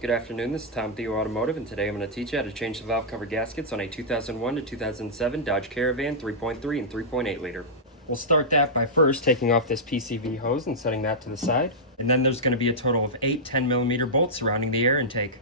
Good afternoon, this is TOMTHEO Automotive, and today I'm going to teach you how to change the valve cover gaskets on a 2001 to 2007 Dodge Caravan 3.3 and 3.8 liter. We'll start that by first taking off this PCV hose and setting that to the side. And then there's going to be a total of 8 10mm bolts surrounding the air intake.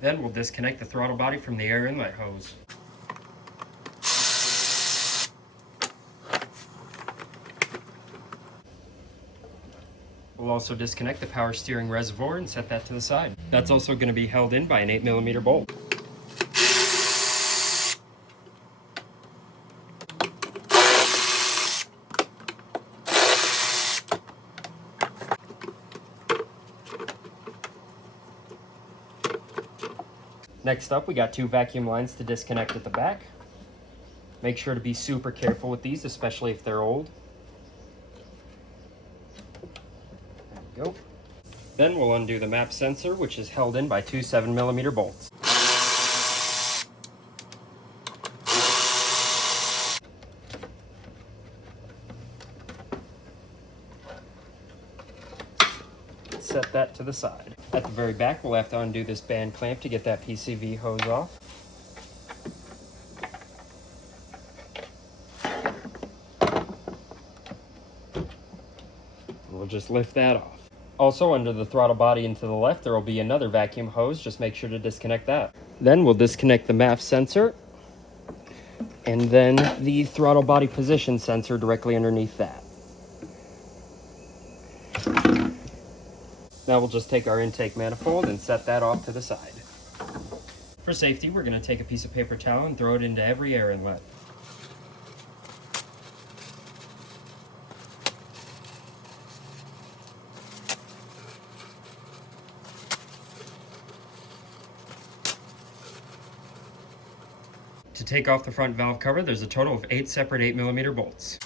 Then we'll disconnect the throttle body from the air inlet hose. We'll also disconnect the power steering reservoir and set that to the side. That's also going to be held in by an 8mm bolt. Next up, we got 2 vacuum lines to disconnect at the back. Make sure to be super careful with these, especially if they're old. There we go. Then we'll undo the map sensor, which is held in by 2 7mm bolts. Set that to the side. At the very back, we'll have to undo this band clamp to get that PCV hose off. We'll just lift that off. Also, under the throttle body and to the left, there will be another vacuum hose. Just make sure to disconnect that. Then we'll disconnect the MAF sensor and then the throttle body position sensor directly underneath that. Now we'll just take our intake manifold and set that off to the side. For safety, we're going to take a piece of paper towel and throw it into every air inlet. To take off the front valve cover, there's a total of 8 separate 8mm bolts.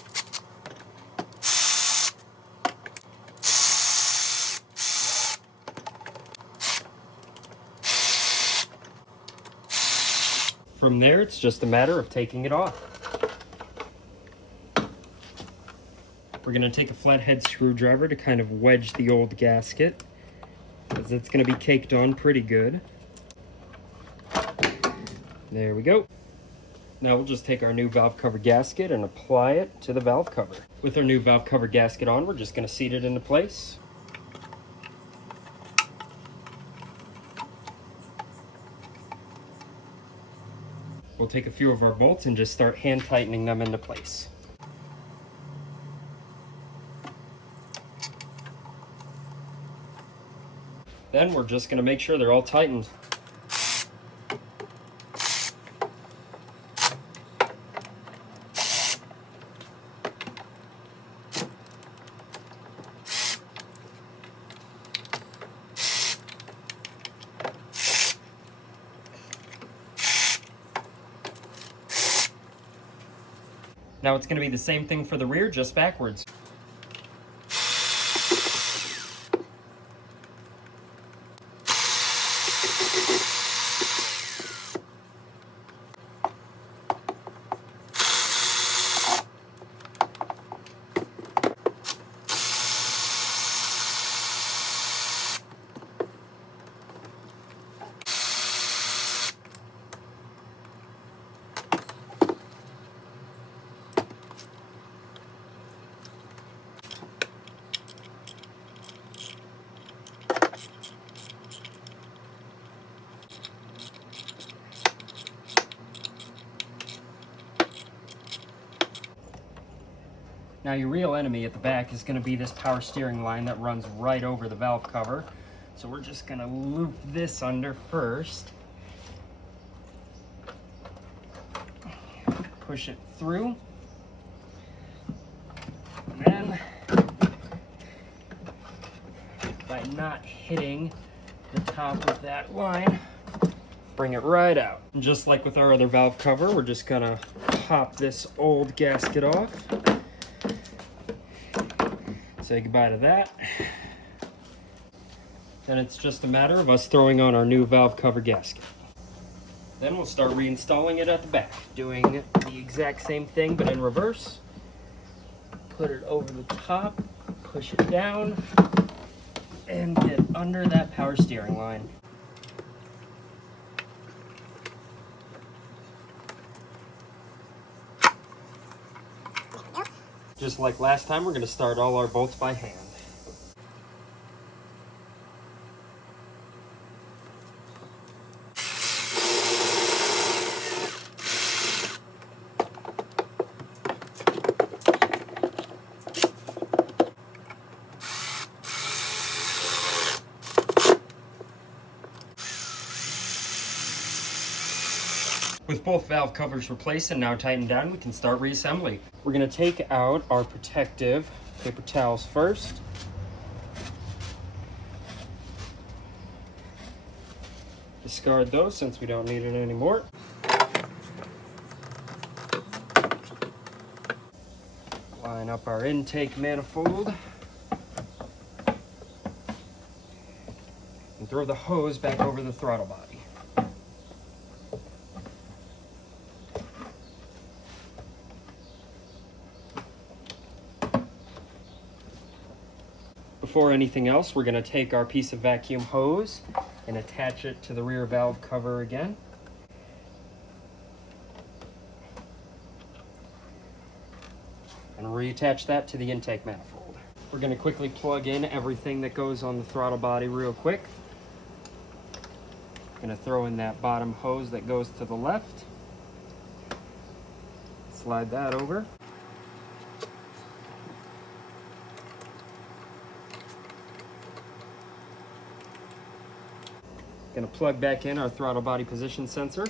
From there, it's just a matter of taking it off. We're going to take a flathead screwdriver to kind of wedge the old gasket, because it's going to be caked on pretty good. There we go. Now we'll just take our new valve cover gasket and apply it to the valve cover. With our new valve cover gasket on, we're just going to seat it into place. We'll take a few of our bolts and just start hand tightening them into place. Then we're just going to make sure they're all tightened. Now it's going to be the same thing for the rear, just backwards. Now your real enemy at the back is going to be this power steering line that runs right over the valve cover. So we're just going to loop this under first. Push it through. not hitting the top of that line, bring it right out. And just like with our other valve cover, we're just gonna pop this old gasket off. Say goodbye to that. Then it's just a matter of us throwing on our new valve cover gasket. Then we'll start reinstalling it at the back, doing the exact same thing but in reverse. Put it over the top, push it down, and get under that power steering line. Just like last time, we're going to start all our bolts by hand. With both valve covers replaced and now tightened down, we can start reassembly. We're going to take out our protective paper towels first. Discard those since we don't need it anymore. Line up our intake manifold. And throw the hose back over the throttle body. Before anything else, we're going to take our piece of vacuum hose and attach it to the rear valve cover again. And reattach that to the intake manifold. We're going to quickly plug in everything that goes on the throttle body real quick. Going to throw in that bottom hose that goes to the left. Slide that over. Going to plug back in our throttle body position sensor.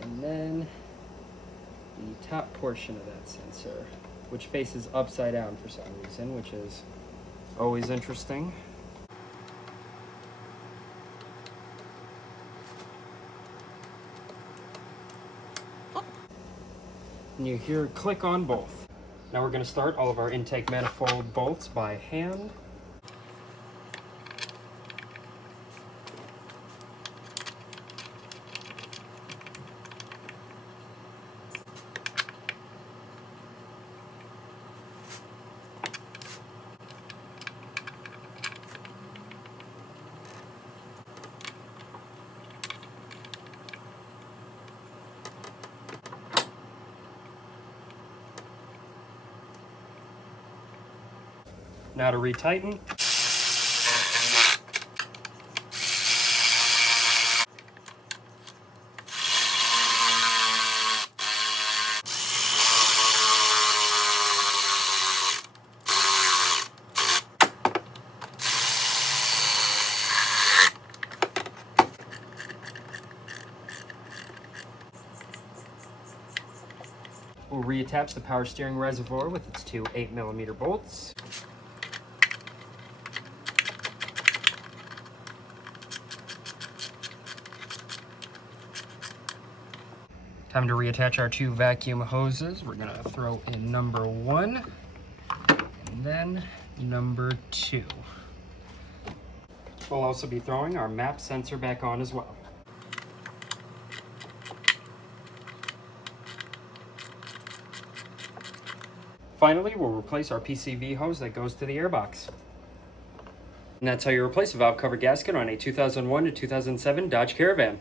And then the top portion of that sensor, which faces upside down for some reason, which is always interesting. And you hear a click on both. Now we're going to start all of our intake manifold bolts by hand. Now to retighten. We'll reattach the power steering reservoir with its two 8mm bolts. Time to reattach our two vacuum hoses. We're gonna throw in number 1 and then number 2. We'll also be throwing our map sensor back on as well. Finally, we'll replace our PCV hose that goes to the airbox. And that's how you replace a valve cover gasket on a 2001 to 2007 Dodge Caravan.